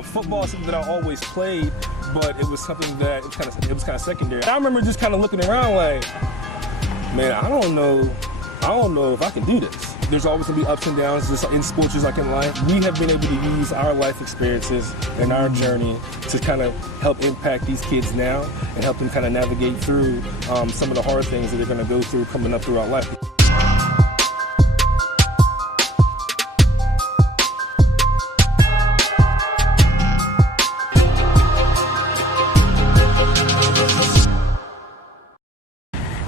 Football is something that I always played, but it was something that it was kind of secondary. I remember just kind of looking around like, man, I don't know if I can do this. There's always going to be ups and downs just in sports, just like in life. We have been able to use our life experiences and our journey to kind of help impact these kids now and help them kind of navigate through some of the hard things that they're going to go through coming up throughout life.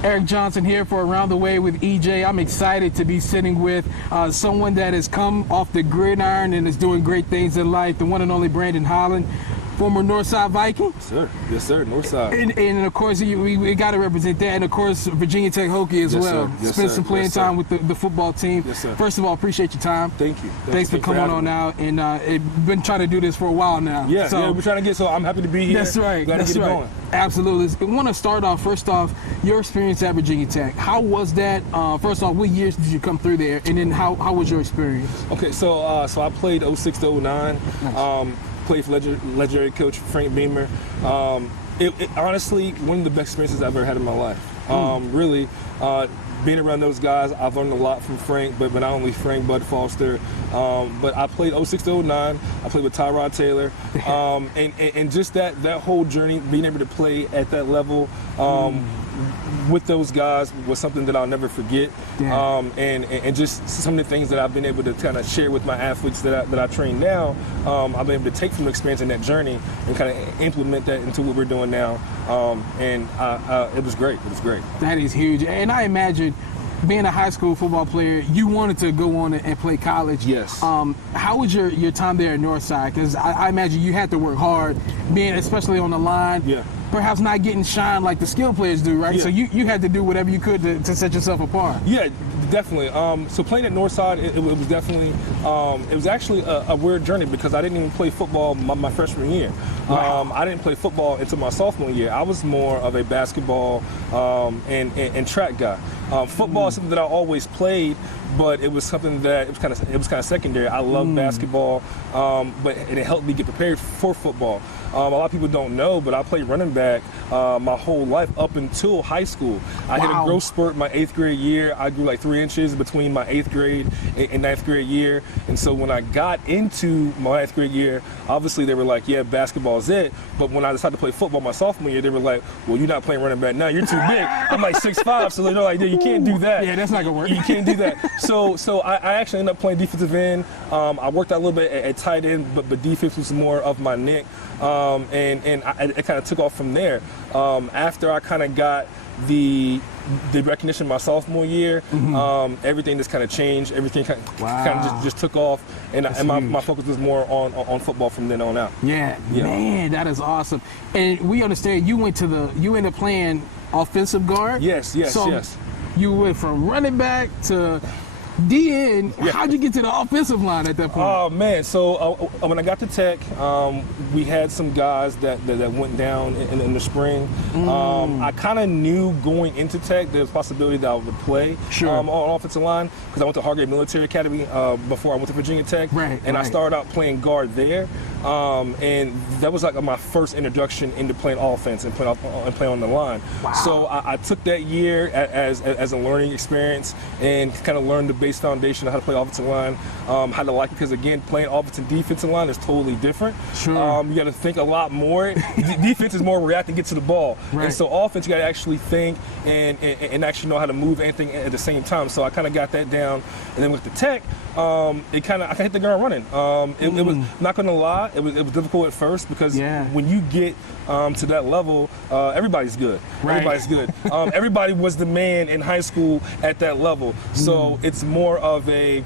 Eric Johnson here for Around the Way with EJ. I'm excited to be sitting with someone that has come off the gridiron and is doing great things in life, the one and only Brandon Holland, former Northside Viking. Yes, sir, Northside. And of course, we got to represent that. And of course, Virginia Tech Hokie as well. Yes, Spent some playing time with the football team. Yes, sir. First of all, appreciate your time. Thank you. Thanks for coming on out. And been trying to do this for a while now. Yeah, we're trying to get, so I'm happy to be here. That's right. Glad to get it going. Absolutely. I want to start off, first off, your experience at Virginia Tech. How was that? First off, what years did you come through there? And then how was your experience? Okay, so I played 06 to 09. Nice. Played for legendary coach Frank Beamer. Honestly, one of the best experiences I've ever had in my life. Really, being around those guys, I've learned a lot from Frank, but not only Frank, Bud Foster. But I played 06 to 09. I played with Tyrod Taylor. And just that whole journey, being able to play at that level with those guys was something that I'll never forget. Yeah. And just some of the things that I've been able to kind of share with my athletes that I train now, I've been able to take from the experience in that journey and kind of implement that into what we're doing now. It was great. It was great. That is huge. And I imagine, being a high school football player, you wanted to go on and play college. Yes. How was your time there at Northside? Because I imagine you had to work hard, being especially on the line. Yeah. Perhaps not getting shine like the skilled players do, right? Yeah. So you had to do whatever you could to set yourself apart. Yeah, definitely. So playing at Northside, it was definitely, it was actually a weird journey because I didn't even play football my freshman year. Wow. I didn't play football until my sophomore year. I was more of a basketball and track guy. Football is something that I always played, but it was something that it was kind of secondary. I love basketball, but it helped me get prepared for football. A lot of people don't know, but I played running back my whole life up until high school. I hit a growth spurt my 8th grade year. I grew like 3 inches between my 8th grade and 9th grade year. And so when I got into my 9th grade year, obviously they were like, yeah, basketball is it. But when I decided to play football my sophomore year, they were like, well, you're not playing running back now. You're too big. I'm like 6'5", so they're like, yeah, you can't do that. Yeah, that's not going to work. You can't do that. So I actually ended up playing defensive end. I worked out a little bit at tight end, but defense was more of my nick. It kind of took off from there. After I kind of got the recognition my sophomore year, everything just kind of changed. Everything kind of just took off, and my focus was more on football from then on out. Yeah, man, that is awesome. And we understand you ended up playing offensive guard. Yes. You went from running back to DN. Yeah. How'd you get to the offensive line at that point? Oh man, so when I got to Tech, we had some guys that went down in the spring. I kind of knew going into Tech there was a possibility that I would play on offensive line because I went to Hargrave Military Academy before I went to Virginia Tech, I started out playing guard there. And that was like my first introduction into playing offense and playing on the line. Wow. So I took that year as a learning experience and kind of learned the base foundation of how to play offensive line, how to like it, because again, playing offensive and defensive line is totally different. Sure. You got to think a lot more. Defense is more react and get to the ball. Right. And so offense, you got to actually think and actually know how to move anything at the same time. So I kind of got that down. And then with the Tech, I hit the ground running. It was, not going to lie, it was difficult at first because when you get to that level, everybody's good. Right. Everybody's good. Everybody was the man in high school at that level. So it's more of a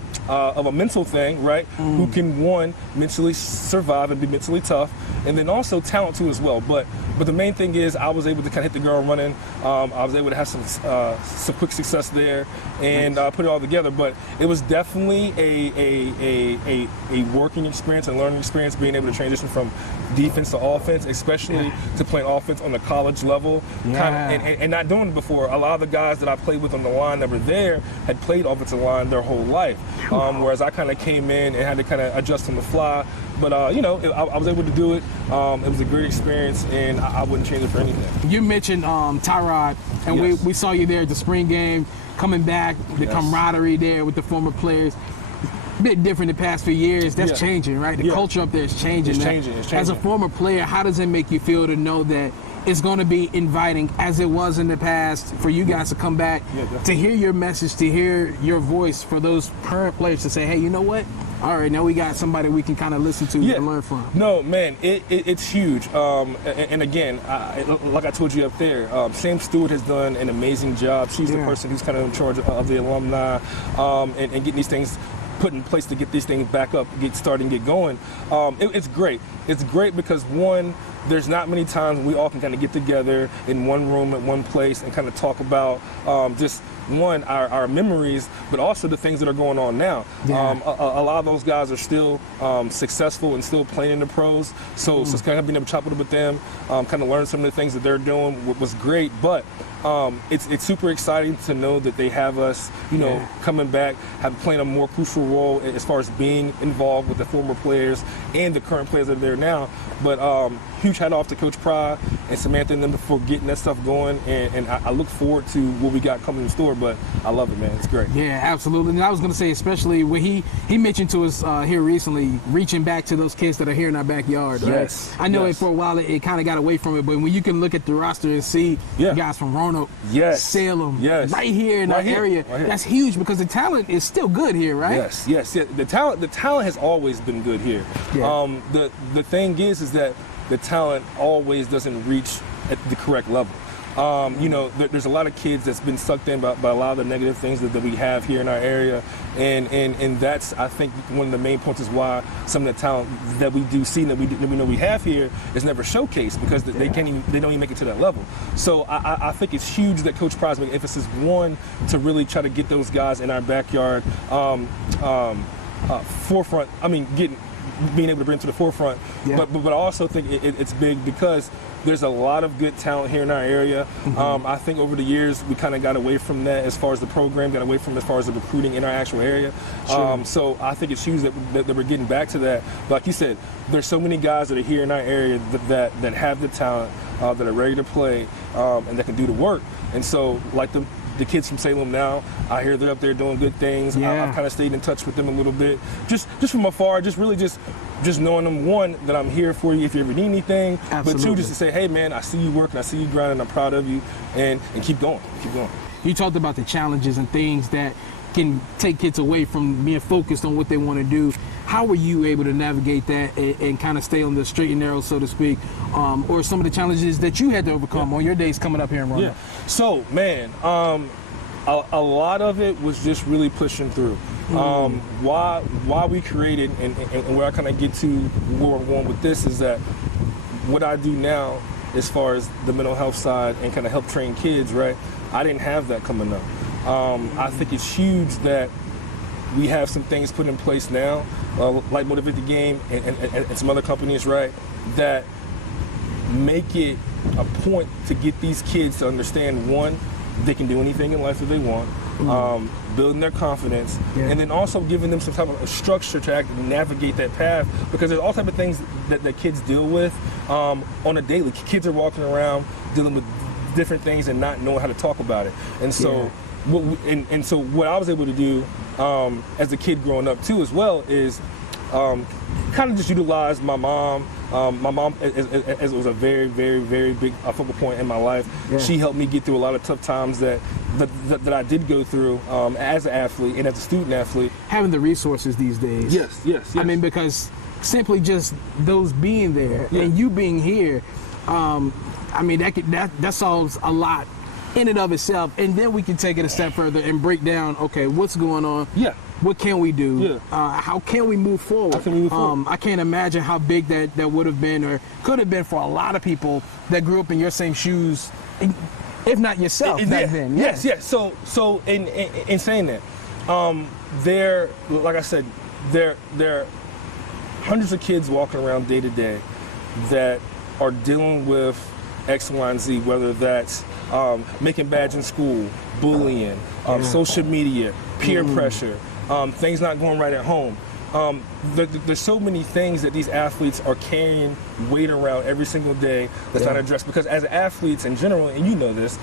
mental thing, right? Who can, one, mentally survive and be mentally tough, and then also talent too as well. But the main thing is I was able to kind of hit the ground running. I was able to have some quick success there and put it all together. But it was definitely a working experience and learning experience, being able to transition from defense to offense, especially to playing offense on the college level, and not doing it before. A lot of the guys that I played with on the line that were there had played offensive line their whole life. whereas I kind of came in and had to kind of adjust on the fly. But, you know, I was able to do it. It was a great experience, and I wouldn't change it for anything. You mentioned Tyrod, and Yes. we saw you there at the spring game, coming back, the camaraderie there with the former players. Bit different the past few years. That's changing, right? The culture up there is changing. It's changing. As a former player, how does it make you feel to know that it's going to be inviting, as it was in the past, for you guys to come back, to hear your message, to hear your voice, for those current players to say, hey, you know what? All right, now we got somebody we can kind of listen to and learn from. No, man, it's huge. And again, like I told you up there, Sam Stewart has done an amazing job. She's the person who's kind of in charge of the alumni and getting these things put in place to get these things back up, get started and get going. It's great. It's great because, one, there's not many times we all can kind of get together in one room at one place and kind of talk about just, one, our memories, but also the things that are going on now. A lot of those guys are still successful and still playing in the pros, so it's kind of being able to chop it up with them, kind of learn some of the things that they're doing was great. But it's super exciting to know that they have us, you know, coming back, playing a more crucial role as far as being involved with the former players and the current players that are there now. But huge hat off to Coach Pry and Samantha and them for getting that stuff going, and I look forward to what we got coming in store. But I love it, man. It's great. Yeah, absolutely. And I was going to say, especially when he mentioned to us here recently, reaching back to those kids that are here in our backyard. Right? Yes. I know for a while it kind of got away from it, but when you can look at the roster and see guys from Roanoke, Salem, right here in our area, that's huge because the talent is still good here, right? Yes. The talent has always been good here. The thing is that the talent always doesn't reach at the correct level. You know, there's a lot of kids that's been sucked in by a lot of the negative things that we have here in our area, and that's, I think, one of the main points is why some of the talent that we do see that we know we have here is never showcased because they don't even make it to that level. So I think it's huge that Coach Pry's making emphasis, one, to really try to get those guys in our backyard forefront. I mean, being able to bring to the forefront, but I also think it's big because there's a lot of good talent here in our area. I think over the years we kind of got away from that as far as the program, got away from as far as the recruiting in our actual area. So I think it's huge that we're getting back to that. But like you said, there's so many guys that are here in our area that have the talent, that are ready to play, and that can do the work. And so, like the kids from Salem now, I hear they're up there doing good things. I've kind of stayed in touch with them a little bit, just from afar, just knowing them, one, that I'm here for you if you ever need anything, but two, just to say, hey man, I see you working, I see you grinding, I'm proud of you, and keep going. You talked about the challenges and things that can take kids away from being focused on what they want to do. How were you able to navigate that and kind of stay on the straight and narrow, so to speak, or some of the challenges that you had to overcome on your days coming up here in Roanoke? So, man, a lot of it was just really pushing through. Why we created, and where I kind of get to where I'm going with this is that what I do now as far as the mental health side and kind of help train kids, right? I didn't have that coming up. I think it's huge that we have some things put in place now, like Motivate the Game and some other companies, right, that make it a point to get these kids to understand, one, they can do anything in life that they want, building their confidence, and then also giving them some type of a structure to actually navigate that path, because there's all type of things that kids deal with on a daily. Kids are walking around dealing with different things and not knowing how to talk about it. And so so what I was able to do as a kid growing up too as well is kind of just utilize my mom. My mom as was a very, very, very big focal point in my life. She helped me get through a lot of tough times that I did go through as an athlete and as a student athlete. Having the resources these days. Yes. I mean, because simply just those being there and you being here, I mean, that solves a lot in and of itself. And then we can take it a step further and break down, okay, what's going on? What can we do? How can we move forward? I can't imagine how big that would have been or could have been for a lot of people that grew up in your same shoes, if not yourself back then. Yes. So in saying that, there, like I said, there are hundreds of kids walking around day to day that are dealing with X, Y, and Z, whether that's making badge in school, bullying, social media, peer pressure, things not going right at home. There's so many things that these athletes are carrying weight around every single day that's not addressed, because as athletes in general, and you know this,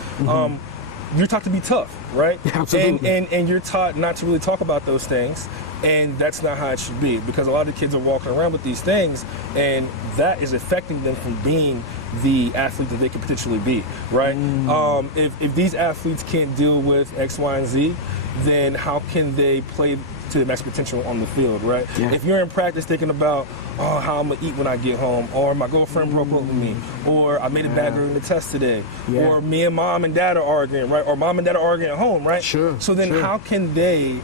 you're taught to be tough, right? Absolutely. And you're taught not to really talk about those things, and that's not how it should be, because a lot of kids are walking around with these things, and that is affecting them from being the athlete that they could potentially be, right? If these athletes can't deal with X, Y, and Z, then how can they play to their max potential on the field, right? Yeah. If you're in practice thinking about, oh, how I'm gonna eat when I get home, or my girlfriend broke up with me, or I made a bad grade in the test today, or me and mom and dad are arguing, right? Or mom and dad are arguing at home, right? Sure. So then how can they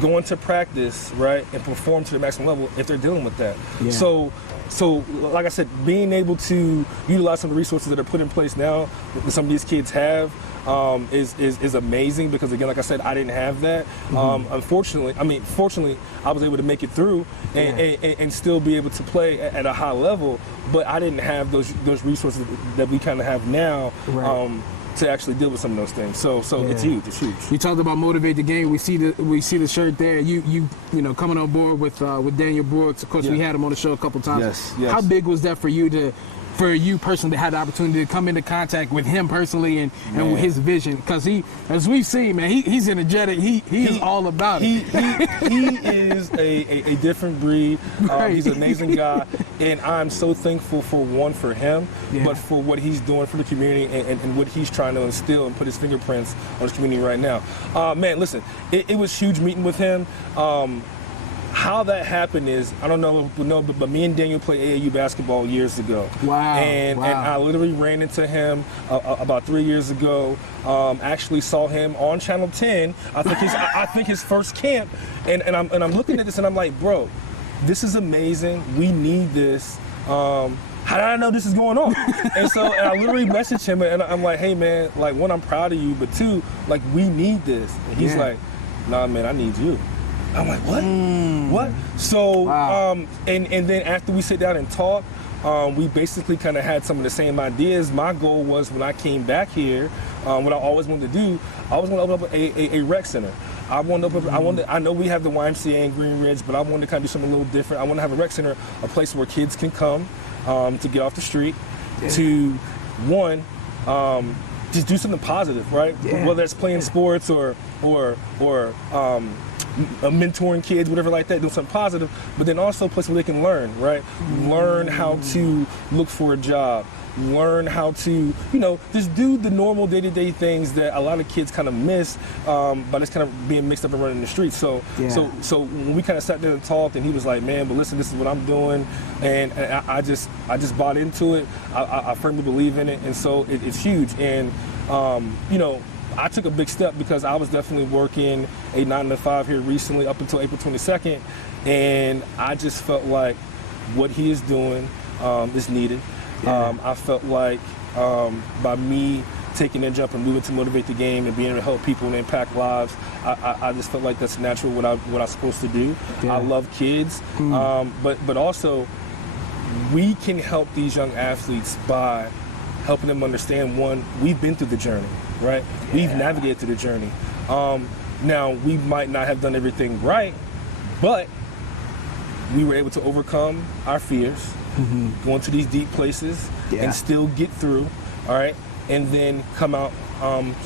go into practice, right, and perform to the maximum level if they're dealing with that? Yeah. So like I said, being able to utilize some of the resources that are put in place now that some of these kids have is amazing, because again, like I said, I didn't have that. Fortunately, I was able to make it through and still be able to play at a high level, but I didn't have those resources that we kind of have now. Right. To actually deal with some of those things, so it's huge. It's huge. You talked about motivate the game. We see the shirt there. You know, coming on board with Daniel Brooks. Of course, we had him on the show a couple times. Yes. How big was that for you personally to have the opportunity to come into contact with him personally and with his vision? Because he, as we've seen, man, he's energetic. He is all about it. He is a different breed. He's an amazing guy, and I'm so thankful for him, but for what he's doing for the community and what he's trying to instill and put his fingerprints on his community right now. Man, listen, it was huge meeting with him. How that happened is, I don't know, but me and Daniel played AAU basketball years ago. Wow. And I literally ran into him about 3 years ago. Actually saw him on Channel 10. I think his first camp. And I'm looking at this and I'm like, bro, this is amazing. We need this. How did I know this is going on? And I literally messaged him and I'm like, hey man, like, one, I'm proud of you, but two, like, we need this. And he's like, nah man, I need you. I'm like, what? What? So, and then after we sit down and talk, we basically kind of had some of the same ideas. My goal was, when I came back here, what I always wanted to do, I was going to open up a rec center. I know we have the YMCA in Green Ridge, but I wanted to kind of do something a little different. I want to have a rec center, a place where kids can come to get off the street, to, one, just do something positive, right? Whether it's playing sports or mentoring kids, whatever like that, doing something positive, but then also a place where they can learn, right? Learn how to look for a job, learn how to, just do the normal day-to-day things that a lot of kids kind of miss by just kind of being mixed up and running the streets. So when we kind of sat there and talked, and he was like, man, but listen, this is what I'm doing, and I just bought into it. I firmly believe in it, and so it's huge. And I took a big step, because I was definitely working a 9 to 5 here recently up until April 22nd, and I just felt like what he is doing is needed. I felt like by me taking that jump and moving to motivate the game and being able to help people and impact lives, I just felt like that's natural, what I'm supposed to do. I love kids, but also we can help these young athletes by helping them understand, one, we've been through the journey, right? We've navigated through the journey. Now, we might not have done everything right, but we were able to overcome our fears, go into these deep places, and still get through, all right? And then come out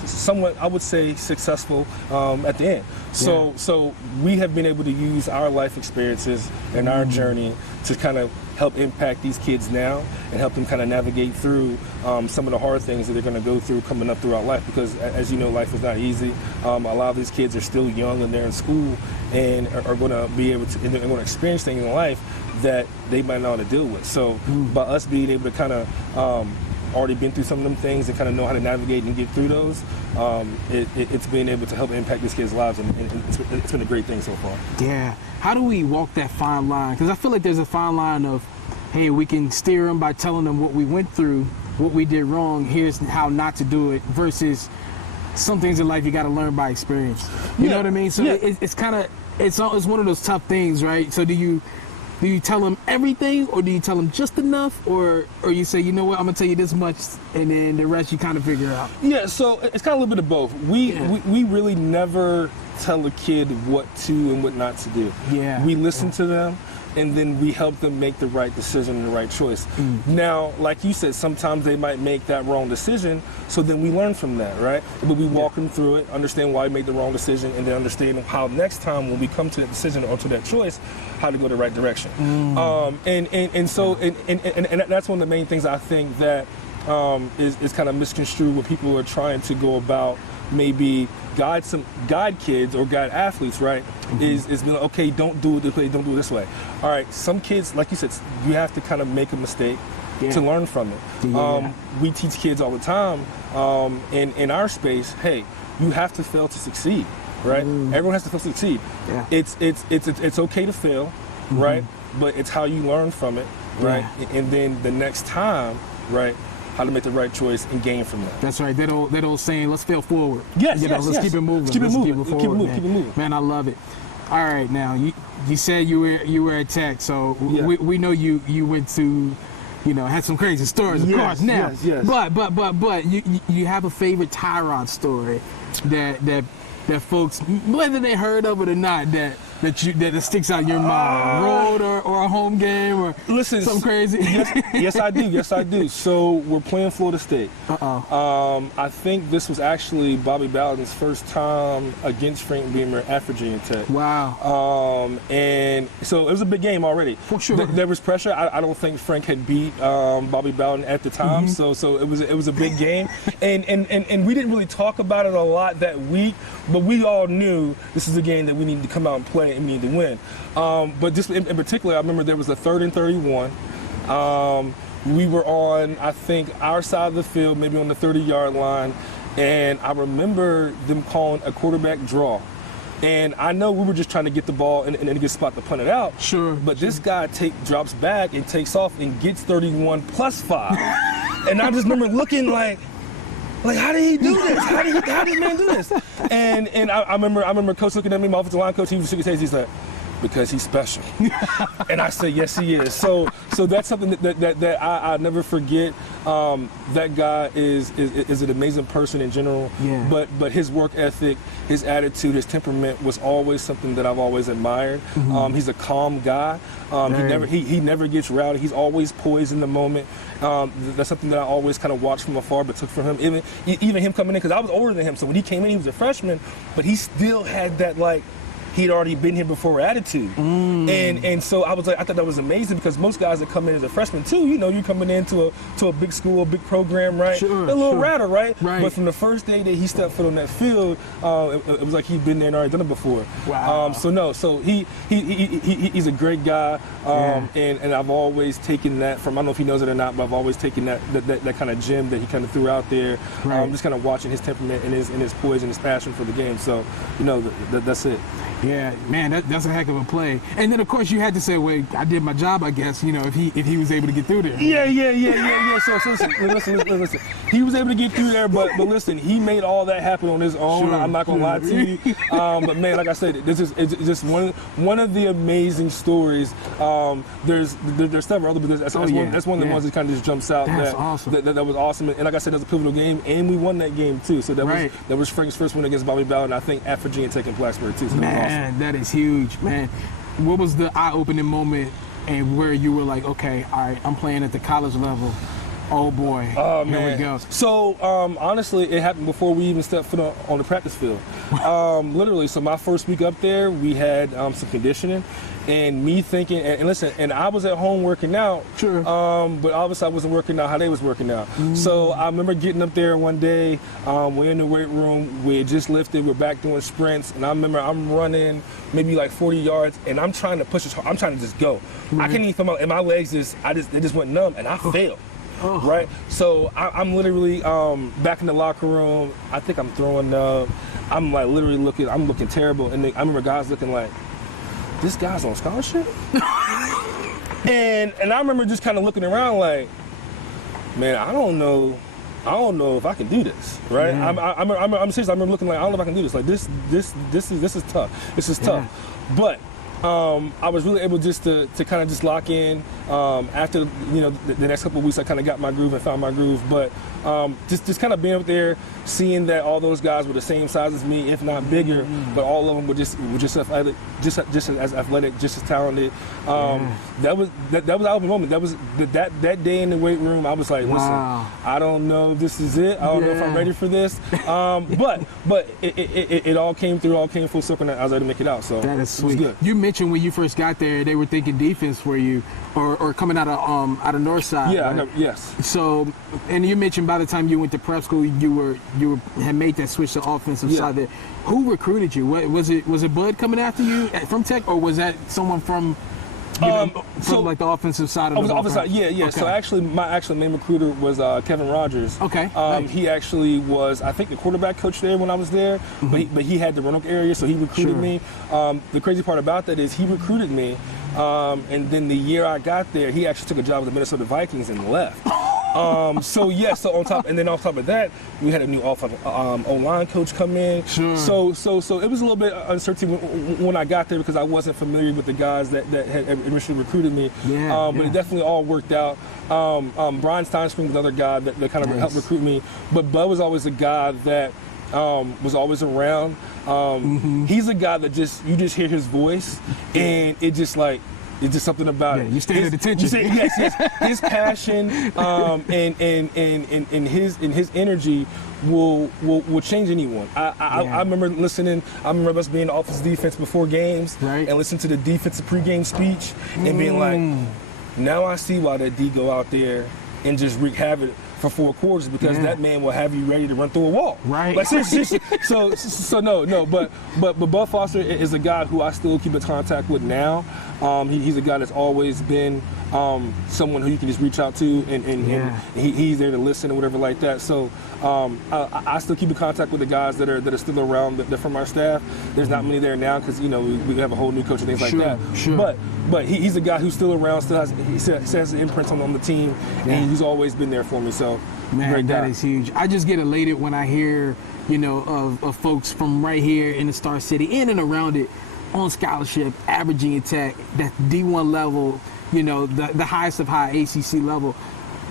somewhat, I would say, successful at the end. So we have been able to use our life experiences and our journey to kind of help impact these kids now and help them kind of navigate through some of the hard things that they're going to go through coming up throughout life, because as you know, life is not easy. A lot of these kids are still young and they're in school and are going to be able to, and they're going to experience things in life that they might not know how to deal with. So by us being able to kind of already been through some of them things and kind of know how to navigate and get through those, it's been able to help impact these kids' lives, and it's been a great thing so far. Yeah. How do we walk that fine line? Because I feel like there's a fine line of, hey, we can steer them by telling them what we went through, what we did wrong, here's how not to do it, versus some things in life you got to learn by experience. You know what I mean? So it's kind of, it's one of those tough things, right? So do you Do you tell them everything, or do you tell them just enough, or you say, you know what, I'm gonna tell you this much, and then the rest you kind of figure out? Yeah, so it's kind of a little bit of both. We really never tell a kid what to and what not to do. Yeah. We listen to them, and then we help them make the right decision and the right choice. Now, like you said, sometimes they might make that wrong decision, so then we learn from that, right? But we walk them through it, understand why they made the wrong decision, and then understand how next time when we come to that decision or to that choice, how to go the right direction. And that's one of the main things I think that is kind of misconstrued when people are trying to go about maybe guide kids or guide athletes, right? Is being like, okay, don't do it this way, don't do it this way. All right, some kids, like you said, you have to kind of make a mistake to learn from it. We teach kids all the time in our space, hey, you have to fail to succeed, right? Everyone has to fail to succeed. It's okay to fail, right? But it's how you learn from it, right? And then the next time, right, how to make the right choice and gain from that. That's right. That old saying, let's fail forward. Yes, let's keep it moving. Keep it moving. Keep it moving. Man, I love it. All right, now you said you were at Tech, so we know you went to, had some crazy stories, of course. Now, but you have a favorite tie rod story that folks, whether they heard of it or not, that sticks out in your mind, road or a home game or something crazy. Yes, I do. So we're playing Florida State. I think this was actually Bobby Bowden's first time against Frank Beamer at Virginia Tech. Wow. And so it was a big game already. For sure. There was pressure. I don't think Frank had beat Bobby Bowden at the time. So it was a big game, and we didn't really talk about it a lot that week, but we all knew this is a game that we needed to come out and play and we need to win. But just in particular, I remember there was a 3rd and 31. We were on, I think, our side of the field, maybe on the 30-yard line, and I remember them calling a quarterback draw. And I know we were just trying to get the ball in a good spot to punt it out. But this guy drops back and takes off and gets 31 plus 5. And I just remember looking like, how did he do this? How did man do this? And I remember coach looking at me, my offensive line coach, he was shaking his head, he's like, because he's special. And I said, yes, he is. So that's something that I'll never forget. That guy is an amazing person in general, but his work ethic, his attitude, his temperament was always something that I've always admired. He's a calm guy. He never gets rowdy. He's always poised in the moment. That's something that I always kind of watched from afar, but took from him. Even him coming in, because I was older than him, so when he came in, he was a freshman, but he still had that, like, he'd already been here before attitude. And so I was like, I thought that was amazing, because most guys that come in as a freshman too, you're coming into a big school, a big program, right? They're a little ratter, right? But from the first day that he stepped foot on that field, it was like he'd been there and already done it before. Wow. So he's a great guy, and I've always taken that from, I don't know if he knows it or not, but I've always taken that kind of gem that he kind of threw out there, just kind of watching his temperament and his poise and his passion for the game. So, that's it. Yeah, man, that's a heck of a play. And then, of course, you had to say, "Wait, I did my job, I guess." If he was able to get through there. Yeah. So listen. He was able to get through there, but listen, he made all that happen on his own. I'm not gonna lie to you. But man, like I said, it's just one of the amazing stories. There's several other, but that's one of the ones that kind of just jumps out. That's awesome. That was awesome. And like I said, that was a pivotal game, and we won that game too. So that was Frank's first win against Bobby Bowden, I think, at Virginia Tech and Plattsburgh too. So Man, that is huge, man. What was the eye-opening moment and where you were like, okay, all right, I'm playing at the college level. Oh boy, here we go. So honestly, it happened before we even stepped foot on the practice field. Literally, so my first week up there, we had some conditioning, and me thinking, and listen, and I was at home working out, but obviously I wasn't working out how they was working out. So I remember getting up there one day, we're in the weight room, we had just lifted, we're back doing sprints, and I remember I'm running maybe like 40 yards, and I'm trying to push as hard, I'm trying to just go. I can't even feel and my legs they just went numb, and I failed. Right, so I'm literally back in the locker room. I think I'm throwing up. I'm like literally looking terrible, and I remember guys looking like, this guy's on scholarship. and I remember just kind of looking around like, man, I don't know if I can do this. Right, I'm serious. I remember looking like, I don't know if I can do this. Like this is tough. This is tough. But I was really able just to kind of just lock in. After the next couple of weeks, I kind of got my groove and found my groove. But just kind of being up there, seeing that all those guys were the same size as me, if not bigger, but all of them were just athletic, just as athletic, just as talented. That was our moment. That was that day in the weight room. I was like, listen, I don't know if this is it. I don't know if I'm ready for this. But it all came through, all came full circle, and I was able to make it out. So that is sweet. It was good. You mentioned when you first got there, they were thinking defense for you, or coming out of north side. Yeah, right? Yes. So, and you mentioned by the time you went to prep school, you had made that switch to offensive side there. Who recruited you? Was it Bud coming after you from Tech, or was that someone from like the offensive side of the ball? Offensive side, yeah. Okay. So actually, my main recruiter was Kevin Rogers. Okay. Nice. He actually was, I think, the quarterback coach there when I was there, but he had the Roanoke area, so he recruited me. The crazy part about that is he recruited me, and then the year I got there, he actually took a job with the Minnesota Vikings and left. So on top of that, we had a new O-line coach come in. Sure. So it was a little bit uncertain when I got there because I wasn't familiar with the guys that had initially recruited me. But it definitely all worked out. Brian Steinscreen was another guy that kind of helped recruit me. But Bud was always a guy that was always around. He's a guy that you just hear his voice, and it's just something about it. You stand at attention. His passion and his energy will change anyone. I remember listening. I remember us being in the office defense before games and listening to the defensive pregame speech and being like, now I see why that D go out there and just wreak havoc for 4 quarters because that man will have you ready to run through a wall. Right. Like seriously. So no. But Bud Foster is a guy who I still keep in contact with now. He's a guy that's always been someone who you can just reach out to, and he's there to listen and whatever like that. So I still keep in contact with the guys that are still around. They're from our staff. There's not many there now because we have a whole new coach and things like that. Sure. But he's a guy who's still around. Still has an imprint on the team, and he's always been there for me. So man, that is huge. I just get elated when I hear of folks from right here in the Star City, in and around it, on scholarship, averaging attack, that D1 level, the highest of high ACC level.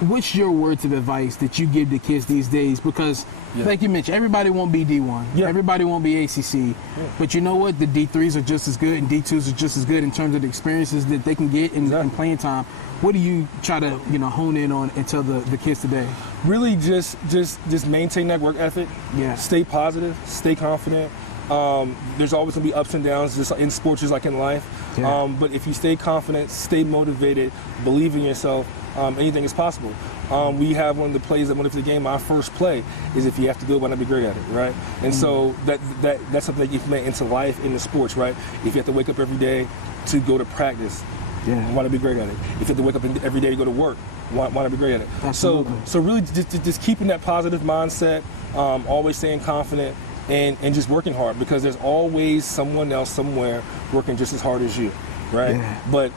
What's your words of advice that you give to kids these days? Because, like you mentioned, everybody won't be D1. Everybody won't be ACC. But you know what? The D3s are just as good, and D2s are just as good in terms of the experiences that they can get in playing time. What do you try to hone in on and tell the kids today? Really just maintain that work ethic. Stay positive. Stay confident. There's always going to be ups and downs, just in sports, just like in life. But if you stay confident, stay motivated, believe in yourself, anything is possible. We have one of the plays that went into the game. My first play is if you have to do it, why not be great at it, right? And so that's something that you can make into life in the sports, right? If you have to wake up every day to go to practice, why not be great at it? If you have to wake up every day to go to work, why not be great at it? Absolutely. So really just keeping that positive mindset, always staying confident, and just working hard, because there's always someone else somewhere working just as hard as you, right? But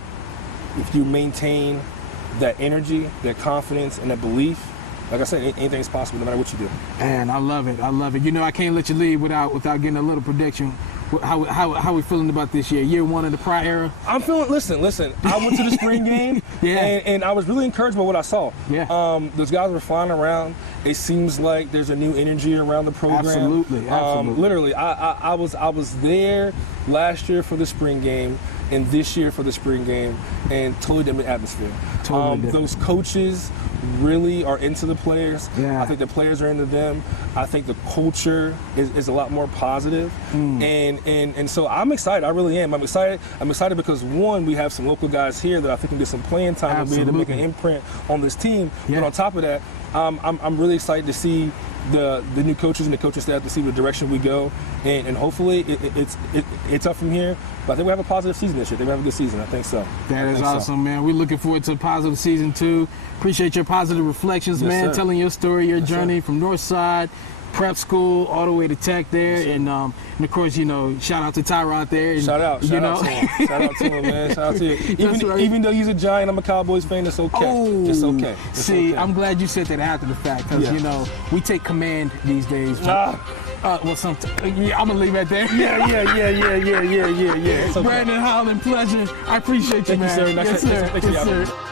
if you maintain that energy, that confidence, and that belief, like I said, anything is possible no matter what you do. And I love it. I can't let you leave without getting a little prediction. How we feeling about this year one of the Pride era? I'm feeling, listen, I went to the spring game and I was really encouraged by what I saw. Those guys were flying around. It seems like there's a new energy around the program. Absolutely. Literally, I was there last year for the spring game and this year for the spring game, and totally different atmosphere. Those coaches really are into the players. I think the players are into them. I think the culture is a lot more positive. And so I'm excited. I really am. I'm excited because, one, we have some local guys here that I think can get some playing time and be able to make an imprint on this team. But on top of that, I'm really excited to see the new coaches and the coaching staff, to see the direction we go, and hopefully it's up from here. But I think we have a positive season this year. I think we have a good season. I think so. That is awesome, man. We're looking forward to a positive season too. Appreciate your positive reflections, man. Sir. Telling your story, your journey from Northside, prep school, all the way to Tech there, and of course, shout out to Tyrod there. And, shout out to him. Shout out to him, man. Shout out to you. Even though he's a Giant, I'm a Cowboys fan. It's okay. It's okay. I'm glad you said that after the fact, because we take command these days. Well, yeah, I'm gonna leave it there. Yeah. Brandon Holland, pleasure. I appreciate you, Thank man. you, sir. Yes, sir. Thanks for Yes, having me. sir.